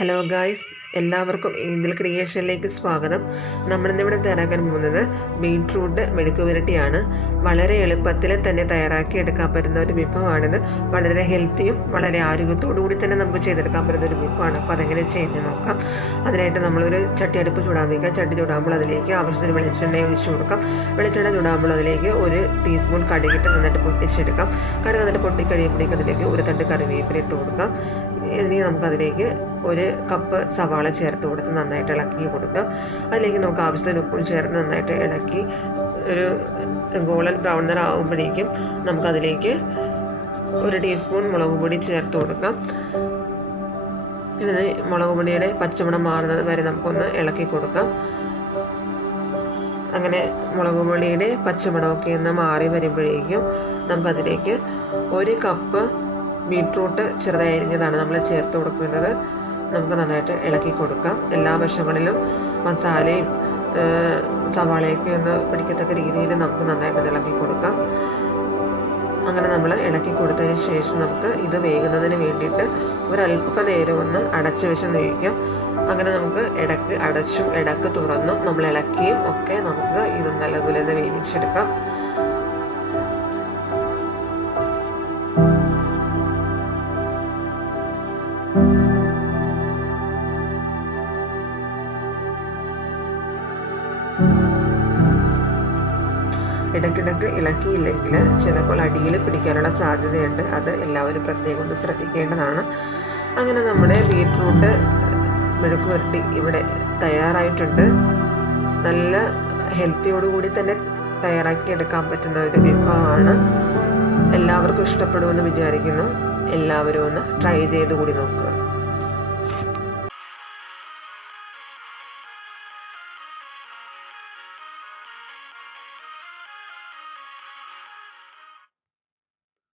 Hello guys എല്ലാവർക്കും ഇതിൽ ക്രിയേഷനിലേക്ക് സ്വാഗതം. നമ്മളിന്നിവിടെ തയ്യാറാക്കാൻ പോകുന്നത് ബീട്രൂട്ട് മെഴുക്ക് പുരട്ടിയാണ് വളരെ എളുപ്പത്തിൽ തന്നെ തയ്യാറാക്കി എടുക്കാൻ പറ്റുന്ന ഒരു വിഭവമാണിത്. വളരെ ഹെൽത്തിയും വളരെ ആരോഗ്യത്തോടു കൂടി തന്നെ നമുക്ക് ചെയ്തെടുക്കാൻ പറ്റുന്ന ഒരു വിഭവമാണ്. അപ്പോൾ അതെങ്ങനെ ചെയ്യുന്നത് നോക്കാം. അതിനായിട്ട് നമ്മളൊരു ചട്ടി അടുപ്പ് ചൂടാൻ വയ്ക്കുക ചട്ടി ചൂടാകുമ്പോൾ അതിലേക്ക് ആവശ്യത്തിന് വെളിച്ചെണ്ണ ഒഴിച്ചു കൊടുക്കാം. വെളിച്ചെണ്ണ ചൂടാകുമ്പോൾ അതിലേക്ക് ഒരു ടീസ്പൂൺ കടുകിട്ട് നന്നായിട്ട് പൊട്ടിച്ചെടുക്കാം. കടുക് എന്നിട്ട് പൊട്ടിക്കഴിയുമ്പോഴേക്ക് അതിലേക്ക് ഒരു തണ്ട് കറിവേപ്പില ഇട്ട് കൊടുക്കാം. ഇനി നമുക്കതിലേക്ക് ഒരു കപ്പ് സവാള ചേർത്ത് കൊടുത്ത് നന്നായിട്ട് ഇളക്കി കൊടുക്കാം അതിലേക്ക് നമുക്ക് ആവശ്യത്തിന് ഉപ്പും ചേർത്ത് നന്നായിട്ട് ഇളക്കി ഒരു ഗോൾഡൻ ബ്രൗൺ നിറം ആകുമ്പോഴേക്കും നമുക്കതിലേക്ക് ഒരു ടീസ്പൂൺ മുളക് പൊടി ചേർത്ത് കൊടുക്കാം. ഇനി മുളക് പൊടിയുടെ പച്ചമണം മാറുന്നത് വരെ നമുക്കൊന്ന് ഇളക്കി കൊടുക്കാം. അങ്ങനെ മുളക് പൊടിയുടെ പച്ചമണമൊക്കെ ഒന്ന് മാറി വരുമ്പോഴേക്കും നമുക്കതിലേക്ക് ഒരു കപ്പ് ബീട്രൂട്ട് ചെറുതായി അരിഞ്ഞതാണ് നമ്മൾ ചേർത്ത് കൊടുക്കുന്നത്. നമുക്ക് നന്നായിട്ട് ഇളക്കി കൊടുക്കാം. എല്ലാ വശങ്ങളിലും മസാലയും സവാളയൊക്കെ ഒന്ന് പിടിക്കത്തക്ക രീതിയിൽ നമുക്ക് നന്നായിട്ട് ഇളക്കി കൊടുക്കാം. അങ്ങനെ നമ്മൾ ഇളക്കി കൊടുത്തതിന് ശേഷം നമുക്ക് ഇത് വേകുന്നതിന് വേണ്ടിയിട്ട് ഒരല്പ നേരം ഒന്ന് അടച്ചു വെച്ച് വേവിക്കാം. അങ്ങനെ നമുക്ക് ഇടയ്ക്ക് അടച്ചും ഇടയ്ക്ക് തുറന്നും നമ്മൾ ഇളക്കിയും ഒക്കെ നമുക്ക് ഇത് നല്ലപോലെ ഒന്ന് വേവിച്ചെടുക്കാം. ഇടയ്ക്കിടയ്ക്ക് ഇളക്കിയില്ലെങ്കിൽ ചിലപ്പോൾ അടിയിൽ പിടിക്കാനുള്ള സാധ്യതയുണ്ട്. അത് എല്ലാവരും പ്രത്യേകം ശ്രദ്ധിക്കേണ്ടതാണ്. അങ്ങനെ നമ്മുടെ ബീട്രൂട്ട് മെഴുക്ക് പുരട്ടി ഇവിടെ തയ്യാറായിട്ടുണ്ട്. നല്ല ഹെൽത്തിയോടുകൂടി തന്നെ തയ്യാറാക്കി എടുക്കാൻ പറ്റുന്ന ഒരു വിഭവമാണ്. എല്ലാവർക്കും ഇഷ്ടപ്പെടുമെന്ന് വിചാരിക്കുന്നു. എല്ലാവരും ഒന്ന് ട്രൈ ചെയ്ത് കൂടി നോക്കുക.